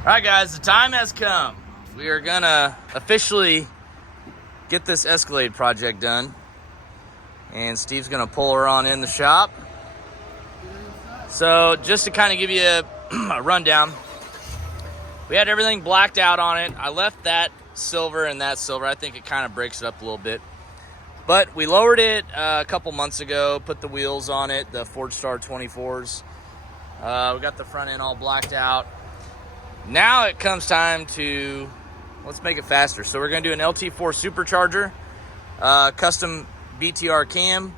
All right, guys, the time has come. We are gonna officially get this Escalade project done, and Steve's gonna pull her on in the shop. So just to kind of give you a rundown, we had everything blacked out on it. I left that silver and that silver. I think it kind of breaks it up a little bit. But we lowered it a couple months ago, put the wheels on it, the Ford Star 24s. We got the front end all blacked out. Now it comes time to, let's make it faster. So we're gonna do an LT4 Supercharger, custom BTR cam,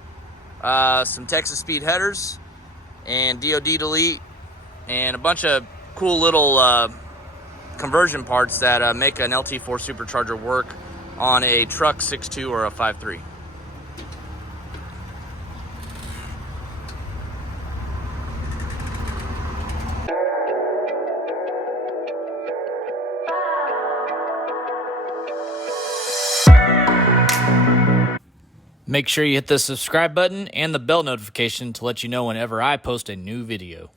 some Texas speed headers, and DOD delete, and a bunch of cool little conversion parts that make an LT4 Supercharger work on a truck 6.2 or a 5.3. Make sure you hit the subscribe button and the bell notification to let you know whenever I post a new video.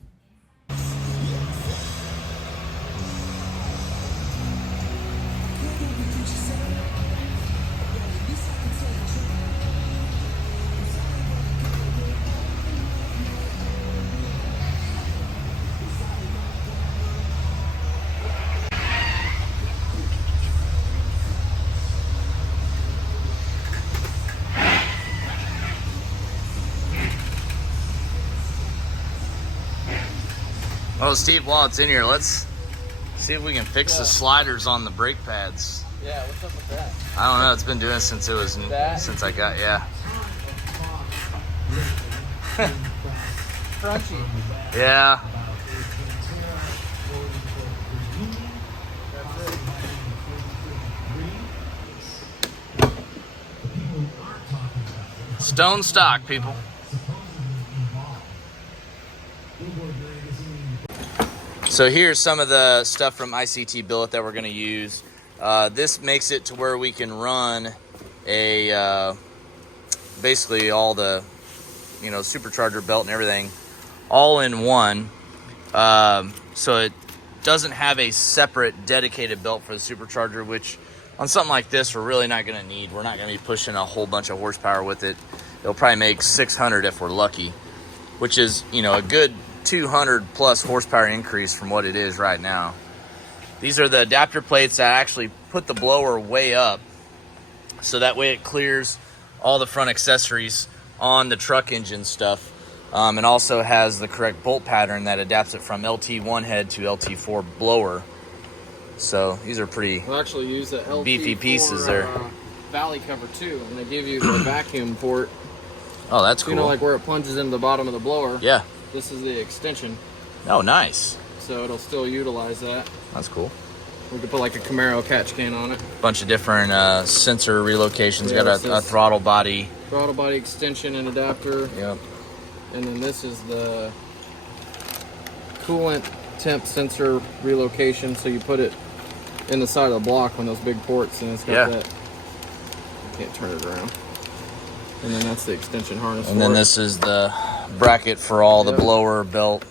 Oh, Steve, while it's in here, let's see if we can fix the sliders on the brake pads. Yeah, what's up with that? I don't know. It's been doing it since since I got, yeah. Crunchy. Yeah. Stone stock, people. So here's some of the stuff from ICT Billet that we're going to use. This makes it to where we can run a basically all the supercharger belt and everything all in one. So it doesn't have a separate dedicated belt for the supercharger, which on something like this we're really not going to need. We're not going to be pushing a whole bunch of horsepower with it. It'll probably make 600 if we're lucky, which is a good 200 plus horsepower increase from what it is right now. These are the adapter plates that actually put the blower way up, so that way it clears all the front accessories on the truck engine stuff, and also has the correct bolt pattern that adapts it from LT1 head to LT4 blower. So these are pretty we'll actually use the LT4, beefy pieces there. Valley cover too, and they give you the vacuum port. Oh, that's cool. Like where it plunges into the bottom of the blower. Yeah. This is the extension. Oh, nice. So it'll still utilize that. That's cool. We could put like a Camaro catch can on it. Bunch of different sensor relocations. Yeah, got a throttle body. Throttle body extension and adapter. Yep. And then this is the coolant temp sensor relocation. So you put it in the side of the block when those big ports, and it's got that. I can't turn it around. And then that's the extension harness. And then this is the bracket for all the blower, belt,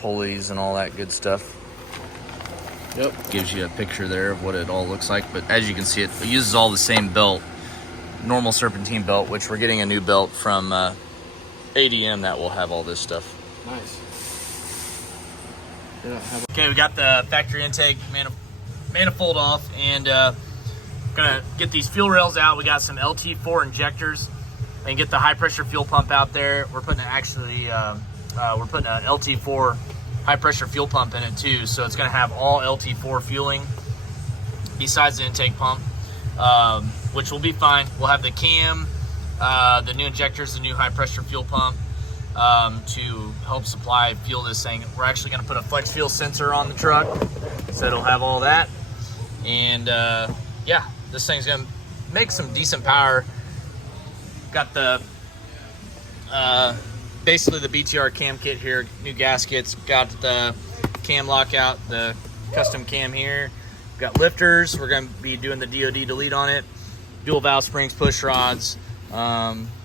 pulleys, and all that good stuff. Yep. Gives you a picture there of what it all looks like. But as you can see, it uses all the same belt, normal serpentine belt, which we're getting a new belt from ADM that will have all this stuff. Nice. Okay, we got the factory intake manifold off, and gonna get these fuel rails out. We got some LT4 injectors, and get the high pressure fuel pump out there. We're putting we're putting an LT4 high pressure fuel pump in it too, so it's going to have all LT4 fueling besides the intake pump, which will be fine. We'll have the cam, the new injectors, the new high pressure fuel pump to help supply fuel this thing. We're actually going to put a flex fuel sensor on the truck, so it'll have all that. And yeah, this thing's going to make some decent power. Got the basically the BTR cam kit here, new gaskets, got the cam lockout, the custom cam here, got lifters. We're going to be doing the DOD delete on it, dual valve springs, push rods.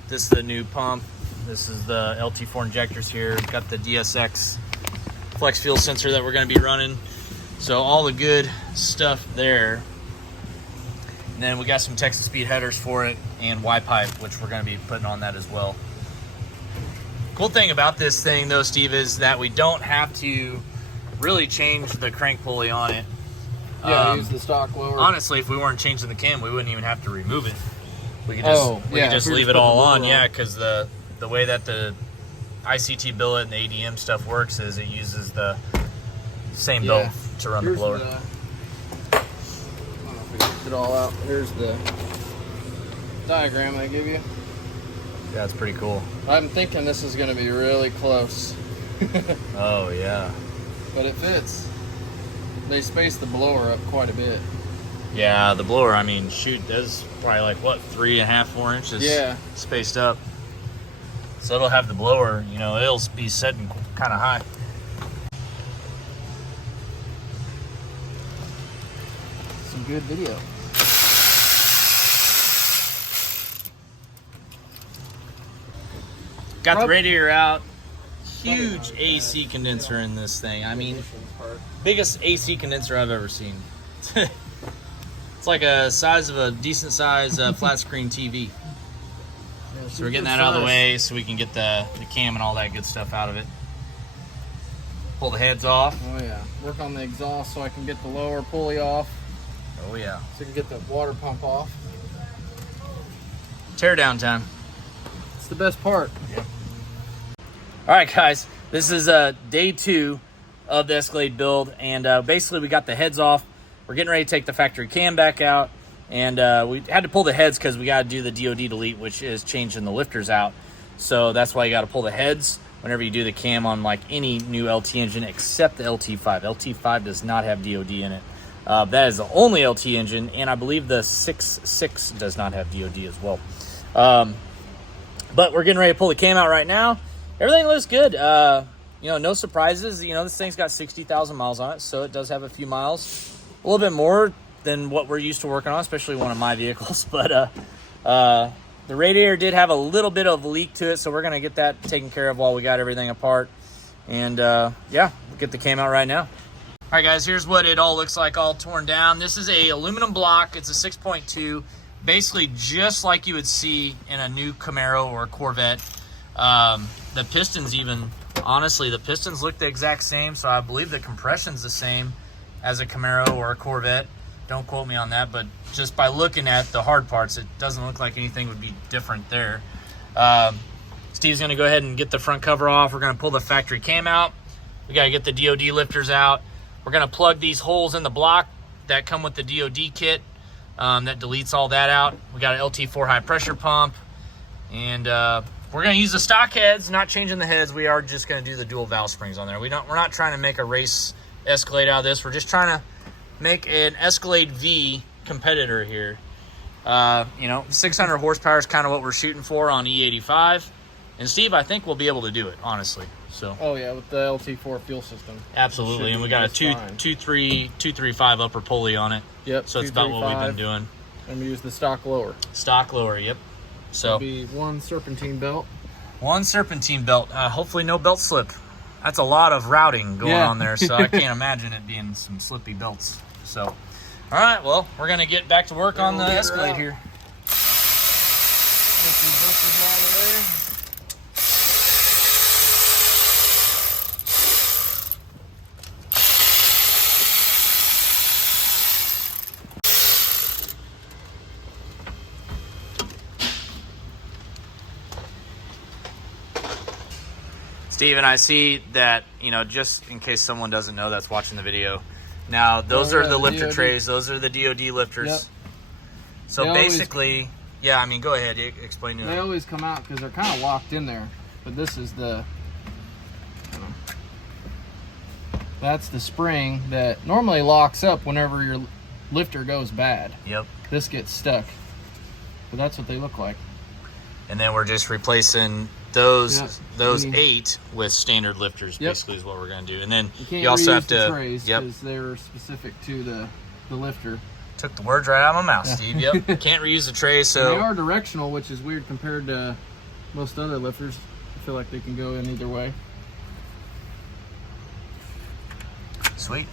This is the new pump. This is the LT4 injectors here. Got the DSX flex fuel sensor that we're going to be running. So all the good stuff there. And then we got some Texas speed headers for it and Y pipe, which we're going to be putting on that as well. Cool thing about this thing though, Steve, is that we don't have to really change the crank pulley on it. Yeah, use the stock lower. Honestly, if we weren't changing the cam, we wouldn't even have to remove it. We could just, we could just leave it all on, yeah, because the way that the ICT billet and the ADM stuff works is it uses the same belt to run the blower. I don't know if we get it all out. Here's the diagram I give you. Yeah, it's pretty cool. I'm thinking this is going to be really close. Oh, yeah. But it fits. They spaced the blower up quite a bit. Yeah, the blower, I mean, shoot, that's probably like, what, 3.5, 4 inches spaced up. So it'll have the blower, you know, it'll be setting kind of high. Some good video. Got the radiator out. Huge AC condenser in this thing. I mean, biggest AC condenser I've ever seen. It's like a size of a decent size flat screen TV. So we're getting that out of the way so we can get the cam and all that good stuff out of it. Pull the heads off. Oh yeah. Work on the exhaust so I can get the lower pulley off. Oh yeah. So I can get the water pump off. Tear down time. It's the best part. Yep. All right, guys. This is day 2 of the Escalade build, and basically we got the heads off. We're getting ready to take the factory cam back out, and we had to pull the heads because we got to do the DOD delete, which is changing the lifters out. So that's why you got to pull the heads whenever you do the cam on like any new LT engine except the LT5. LT5 does not have DOD in it. That is the only LT engine, and I believe the 6.6 does not have DOD as well. But we're getting ready to pull the cam out right now. Everything looks good. You know, no surprises. You know, this thing's got 60,000 miles on it, so it does have a few miles. A little bit more than what we're used to working on, especially one of my vehicles. But the radiator did have a little bit of a leak to it, so we're going to get that taken care of while we got everything apart. And yeah, we'll get the cam out right now. All right, guys, here's what it all looks like all torn down. This is a aluminum block. It's a 6.2, basically just like you would see in a new Camaro or a Corvette. The pistons even, honestly, the pistons look the exact same, so I believe the compression's the same as a Camaro or a Corvette. Don't quote me on that, but just by looking at the hard parts, it doesn't look like anything would be different there. Steve's gonna go ahead and get the front cover off. We're gonna pull the factory cam out. We gotta get the DOD lifters out. We're gonna plug these holes in the block that come with the DOD kit that deletes all that out. We got an LT4 high pressure pump, and we're going to use the stock heads, not changing the heads. We are just going to do the dual valve springs on there. We're not trying to make a race Escalade out of this. We're just trying to make an Escalade V competitor here. You know, 600 horsepower is kind of what we're shooting for on E85. And Steve, I think we'll be able to do it, honestly. So. Oh yeah, with the LT4 fuel system. Absolutely, and we got a 235 upper pulley on it. Yep. So it's about what we've been doing. And we use the stock lower. Stock lower, yep. So it'll be one serpentine belt. One serpentine belt. Hopefully no belt slip. That's a lot of routing going on there, so I can't imagine it being some slippy belts. So, all right, well, we're going to get back to work on the Escalade here. Get these brushes out of there. Steve, and I see that, you know, just in case someone doesn't know that's watching the video. Now, those are the lifter trays. Those are the DOD lifters. Yep. So basically, yeah, I mean, go ahead. Explain to them. They always come out because they're kind of locked in there. But this is the, that's the spring that normally locks up whenever your lifter goes bad. Yep. This gets stuck. But that's what they look like. And then we're just replacing those 8 with standard lifters, basically, is what we're going to do. And then you also have to trays because they're specific to the lifter. Took the words right out of my mouth, Steve. Yep. Can't reuse the trays. So and they are directional, which is weird compared to most other lifters. I feel like they can go in either way. Sweet.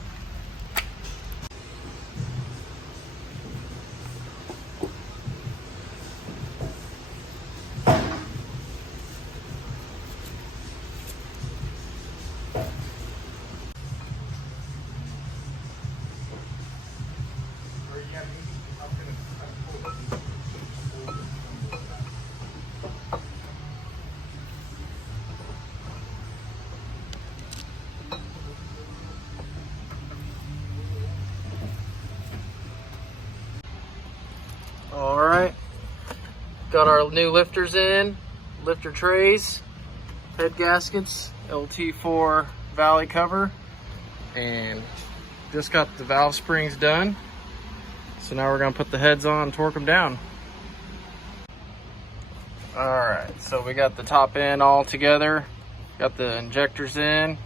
Got our new lifters in, lifter trays, head gaskets, LT4 valley cover, and just got the valve springs done. So now we're gonna put the heads on and torque them down. All right, so we got the top end all together, got the injectors in,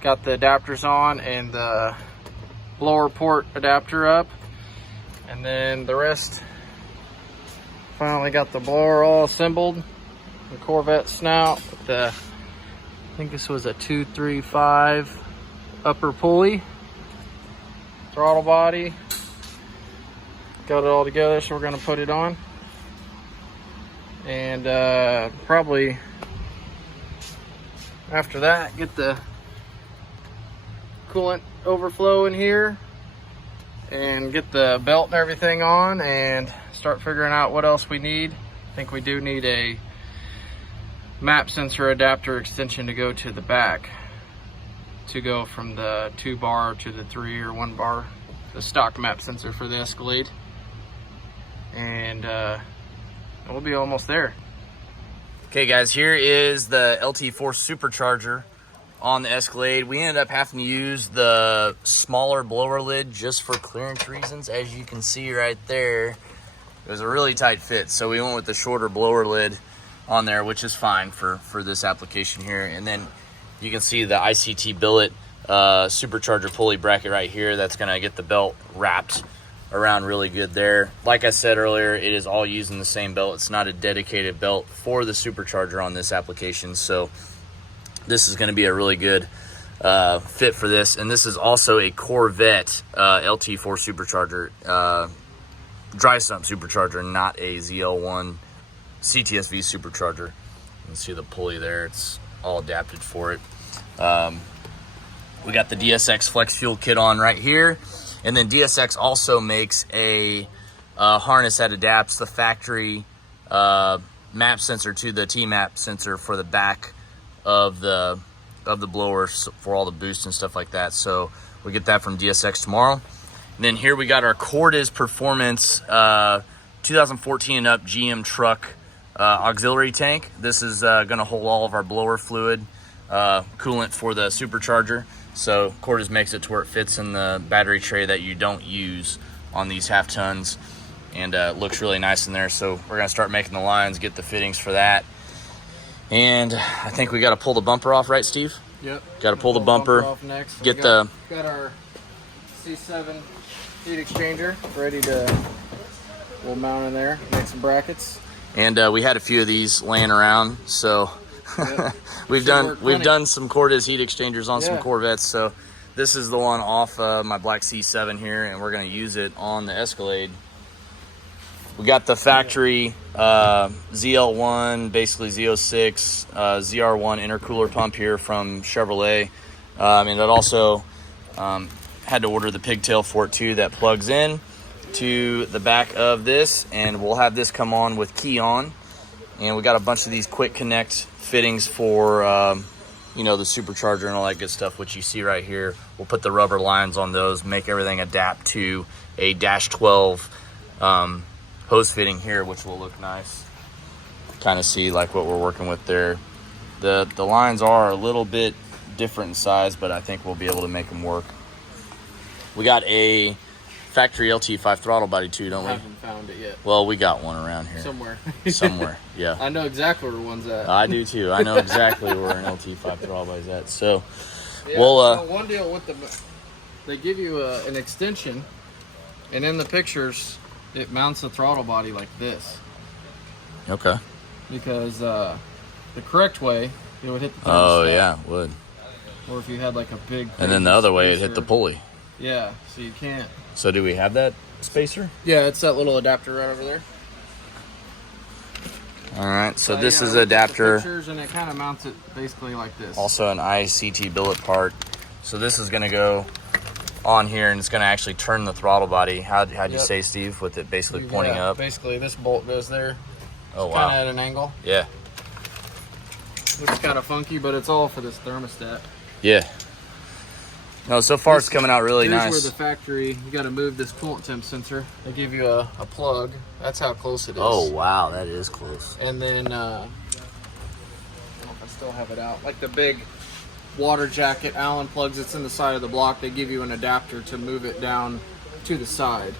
got the adapters on, and the blower port adapter up, and then the rest. Finally got the blower all assembled, the Corvette snout with the, I think this was a 235 upper pulley, throttle body. Got it all together, so we're gonna put it on. And probably after that, get the coolant overflow in here and get the belt and everything on and start figuring out what else we need. I think we do need a map sensor adapter extension to go to the back, to go from the 2 bar to the 3 or 1 bar, the stock map sensor for the Escalade. And we'll be almost there. Okay guys, here is the LT4 Supercharger on the Escalade. We ended up having to use the smaller blower lid just for clearance reasons. As you can see right there, it was a really tight fit, so we went with the shorter blower lid on there, which is fine for this application here. And then you can see the ICT billet supercharger pulley bracket right here. That's gonna get the belt wrapped around really good there. Like I said earlier, it is all using the same belt. It's not a dedicated belt for the supercharger on this application, so this is going to be a really good fit for this. And this is also a Corvette LT4 supercharger, dry sump supercharger, not a ZL1 CTSV supercharger. You can see the pulley there, it's all adapted for it. We got the DSX Flex Fuel kit on right here. And then DSX also makes a harness that adapts the factory map sensor to the T-map sensor for the back of the blower for all the boost and stuff like that. So we get that from DSX tomorrow. And then here we got our Cordis Performance 2014 and up GM truck auxiliary tank. This is going to hold all of our blower fluid, coolant for the supercharger. So Cordis makes it to where it fits in the battery tray that you don't use on these half tons, and it looks really nice in there. So we're gonna start making the lines, get the fittings for that. And I think we got to pull the bumper off, right, Steve? Yep. Got to pull the bumper off next. So get got our C7 heat exchanger ready to, we'll mount in there, make some brackets. And we had a few of these laying around, so yep. we've done some Cordis heat exchangers on some Corvettes. So this is the one off my black C7 here, and we're going to use it on the Escalade. We got the factory ZL1, basically Z06, ZR1 intercooler pump here from Chevrolet. And it also had to order the pigtail for it too that plugs in to the back of this, and we'll have this come on with key on. And we got a bunch of these quick connect fittings for you know, the supercharger and all that good stuff, which you see right here. We'll put the rubber lines on those, make everything adapt to a dash 12 hose fitting here, which will look nice. Kind of see like what we're working with there. The lines are a little bit different in size, but I think we'll be able to make them work. We got a factory LT5 throttle body too, don't we? I haven't found it yet. Well, we got one around here. Somewhere, yeah. I know exactly where one's at. I do too. I know exactly where an LT5 throttle body's at. So, yeah, we'll so one deal with they give you an extension, and in the pictures, it mounts the throttle body like this. Okay. Because the correct way, it would hit the thermostat. Oh yeah, it would. Or if you had like a big. And then the other way, it hit the pulley. Yeah, so you can't. So do we have that spacer? Yeah, it's that little adapter right over there. All right, so yeah, this is an adapter. Pictures, and it kind of mounts it basically like this. Also an ICT billet part. So this is going to go on here, and it's going to actually turn the throttle body. How'd you say, Steve, with it basically pointing up? Basically, this bolt goes there. Oh, it's wow. kind of at an angle. Yeah. Looks kind of funky, but it's all for this thermostat. Yeah. No, so far it's coming out really Here's nice. where the factory, you got to move this coolant temp sensor. They give you a plug. That's how close it is. Oh wow, that is close. And then, I don't know if I still have it out. Like the big water jacket Allen plugs that's in the side of the block, they give you an adapter to move it down to the side.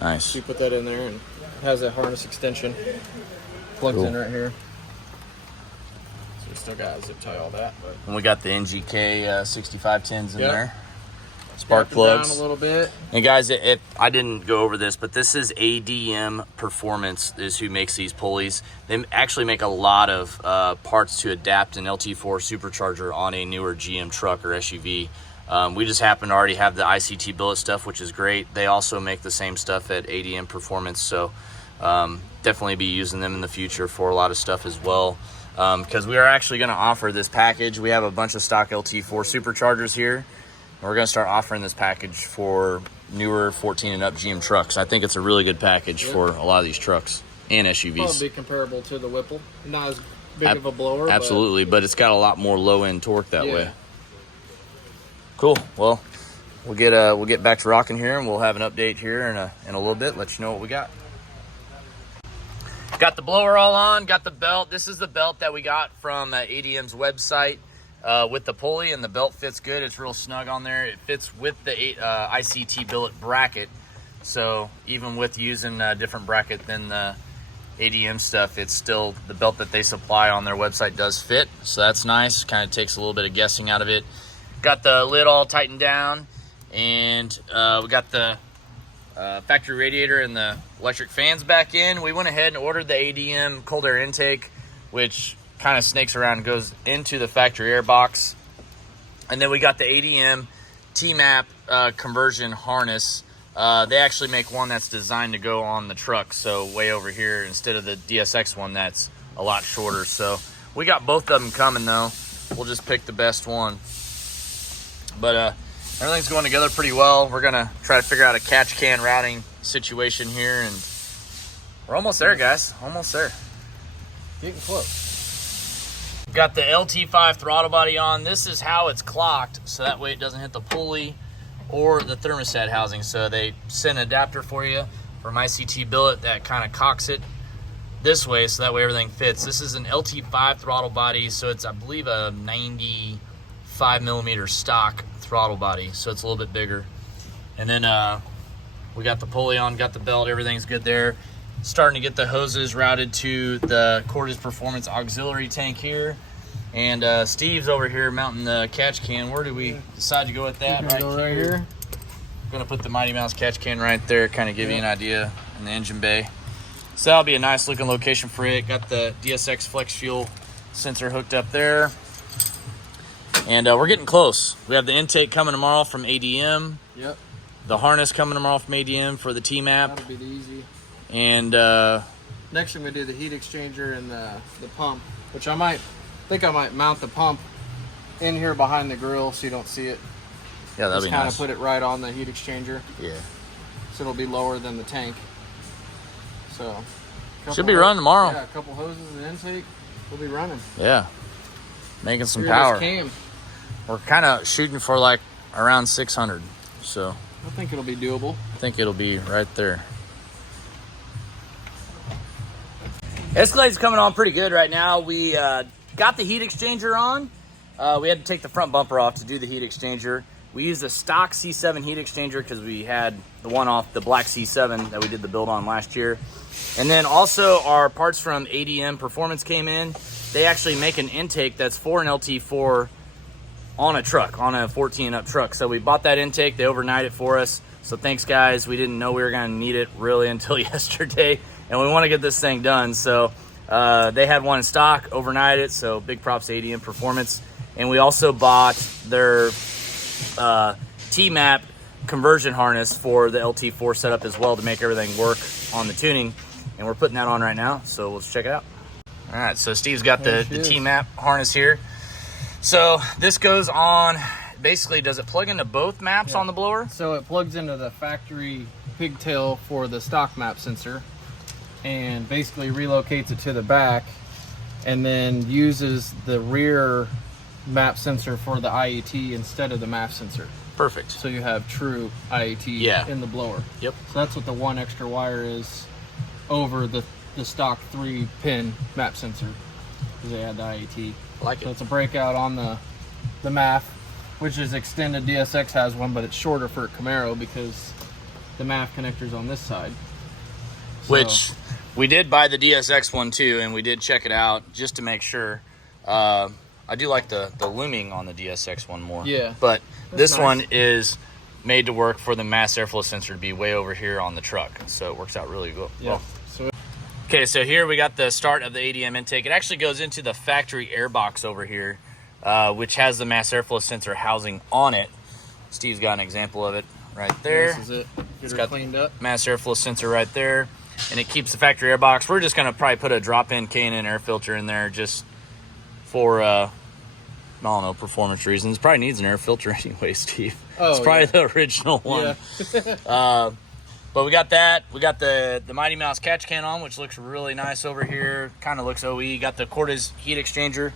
Nice. So you put that in there and it has a harness extension. Plugs in right here. So we still got to zip tie all that. But And we got the NGK 6510s in Yep. there. Spark Drop it plugs. down a little bit. And guys, if I didn't go over this, but this is ADM Performance is who makes these pulleys. They actually make a lot of parts to adapt an LT4 Supercharger on a newer GM truck or SUV. We just happen to already have the ICT billet stuff, which is great. They also make the same stuff at ADM Performance, so definitely be using them in the future for a lot of stuff as well. Because we are actually going to offer this package. We have a bunch of stock LT4 Superchargers here. We're going to start offering this package for newer 14 and up GM trucks. I think it's a really good package for a lot of these trucks and SUVs. Probably comparable to the Whipple. Not as big of a blower. Absolutely, but it's got a lot more low-end torque that Yeah. way. Cool. Well, we'll get back to rocking here, and we'll have an update here in a little bit. Let you know what we got. Got the blower all on. Got the belt. This is the belt that we got from ADM's website. With the pulley, and the belt fits good. It's real snug on there. It fits with the ICT billet bracket, so even with using a different bracket than the ADM stuff, it's still the belt that they supply on their website does fit, so that's nice. Kind of takes a little bit of guessing out of it. Got the lid all tightened down, and we got the factory radiator and the electric fans back in. We went ahead and ordered the ADM cold air intake, which kind of snakes around and goes into the factory air box. And then we got the ADM T-Map conversion harness. They actually make one that's designed to go on the truck, so way over here instead of the DSX one that's a lot shorter. So we got both of them coming though. We'll just pick the best one. But everything's going together pretty well. We're gonna try to figure out a catch can routing situation here, and we're almost there, guys. Almost there. Getting close. Got the LT5 throttle body on. This is how it's clocked, so that way it doesn't hit the pulley or the thermostat housing. So they send an adapter for you from ICT billet that kind of cocks it this way, so that way everything fits. This is an LT5 throttle body, so it's, I believe, a 95 millimeter stock throttle body, so it's a little bit bigger. And then we got the pulley on, got the belt, everything's good there. Starting to get the hoses routed to the Cordis Performance auxiliary tank here. And Steve's over here mounting the catch can. Where do we decide to go with that? Right here. Gonna put the Mighty Mouse catch can right there, kind of give you an idea in the engine bay. So that'll be a nice looking location for it. Got the DSX flex fuel sensor hooked up there. And we're getting close. We have the intake coming tomorrow from ADM. Yep. The harness coming tomorrow from ADM for the T-Map. That'll be the easy. And next I'm gonna do the heat exchanger and the pump, which I think I might mount the pump in here behind the grill so you don't see it. yeah, that'll Just be kind nice. of put it right on the heat exchanger, Yeah. so it'll be lower than the tank. So Should be running tomorrow. Yeah, a couple hoses and intake. We'll be running. Yeah. Making some Here it is, power. cam. We're kind of shooting for like around 600. So I think it'll be doable. I think it'll be right there. Escalade's coming on pretty good right now. We got the heat exchanger on. We had to take the front bumper off to do the heat exchanger. We used a stock C7 heat exchanger because we had the one off the black C7 that we did the build on last year. And then also our parts from ADM Performance came in. They actually make an intake that's for an LT4 on a truck, on a 14 up truck. So we bought that intake, they overnight it for us. So thanks guys, we didn't know we were gonna need it really until yesterday. And we wanna get this thing done. So they had one in stock, overnight it. So big props to ADM Performance. And we also bought their T-Map conversion harness for the LT4 setup as well to make everything work on the tuning. And we're putting that on right now. So let's check it out. All right, so Steve's got the T-Map harness here. So this goes on, basically, does it plug into both maps on the blower? So it plugs into the factory pigtail for the stock map sensor and basically relocates it to the back, and then uses the rear map sensor for the IET instead of the map sensor. Perfect. So you have true IAT in the blower. Yep. So that's what the one extra wire is over the stock 3-pin map sensor. They add the IAT. I like it. So it's a breakout on the MAF, which is extended. DSX has one, but it's shorter for Camaro because the MAF connector's on this side. So, which we did buy the DSX one too, and we did check it out just to make sure. I do like the looming on the DSX one more. Yeah. But this nice. one is made to work for the mass airflow sensor to be way over here on the truck. So it works out really good. Yeah. Well. So Okay, so here we got the start of the ADM intake. It actually goes into the factory air box over here, which has the mass airflow sensor housing on it. Steve's got an example of it right there. this is it. It's Get got her cleaned up. Mass airflow sensor right there, and it keeps the factory air box. We're just gonna probably put a drop-in K&N air filter in there just for I don't know, performance reasons. Probably needs an air filter anyway, Steve. Oh, it's probably the original one. Yeah. But we got that. We got the Mighty Mouse catch can on, which looks really nice over here. Kind of looks OE. Got the Cortez heat exchanger.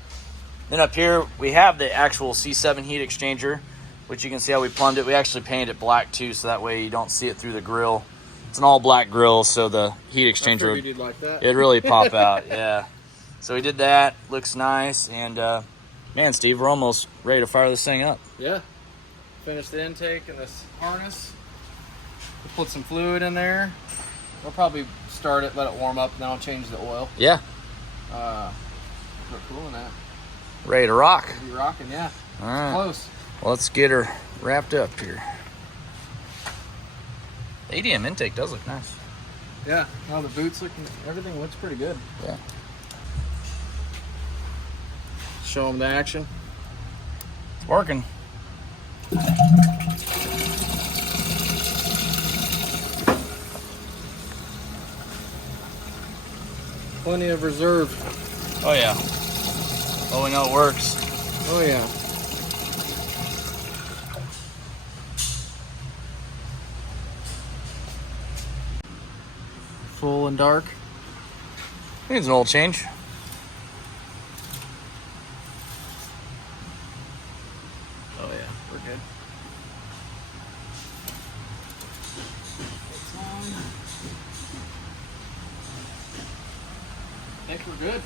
Then up here, we have the actual C7 heat exchanger, which you can see how we plumbed it. We actually painted it black too, so that way you don't see it through the grill. It's an all black grill, so the heat exchanger, You'd like that. it'd really pop out, yeah. So we did that. Looks nice. And man, Steve, we're almost ready to fire this thing up. Yeah. Finish the intake in this harness. We'll put some fluid in there. We'll probably start it, let it warm up, and then I'll change the oil. Yeah. We're cooling that. Ready to rock. Be rocking, yeah. All right. Close. Well, let's get her wrapped up here. The ADM intake does look nice. Yeah. No, the boots looking, everything looks pretty good. Yeah. Show them the action. It's working. Plenty of reserve. Oh, yeah. Oh, we know it works. Oh, yeah. Full and dark. Needs an oil change. Oh, yeah. We're good. I think we're good.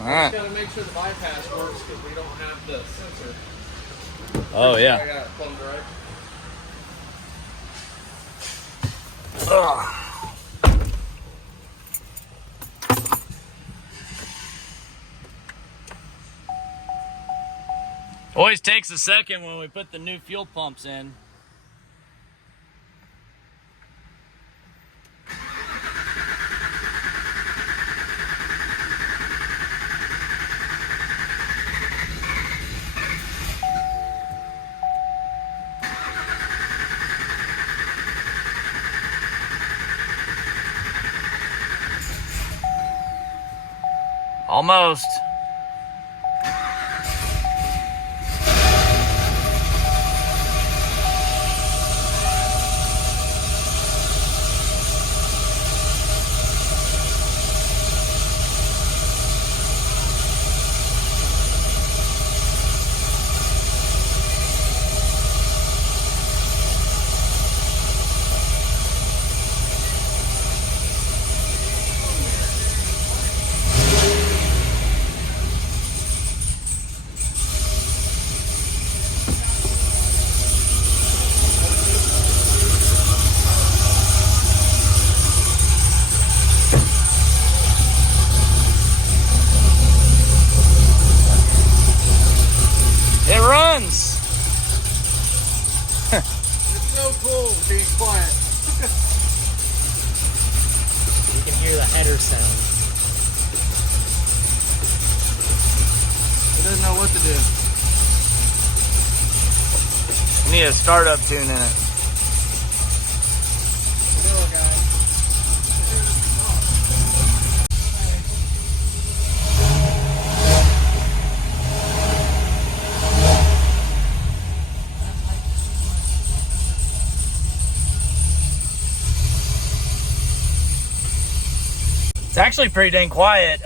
All right. Just gotta make sure the bypass works because we don't have the sensor. Oh, I yeah. got it plumbed right. Ugh. Always takes a second when we put the new fuel pumps in. Almost. It runs. It's so cool being quiet. You can hear the header sound. It doesn't know what to do. We need a startup tune in it. Little guy. It's actually pretty dang quiet.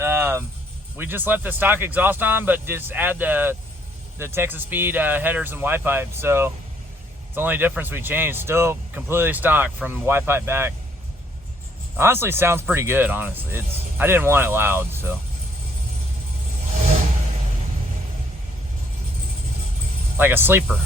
We just left the stock exhaust on, but just add the Texas Speed headers and Y pipes. So the only difference we changed. Still completely stock from Wi-Fi back. Honestly, sounds pretty good, honestly. I didn't want it loud, so. Like a sleeper.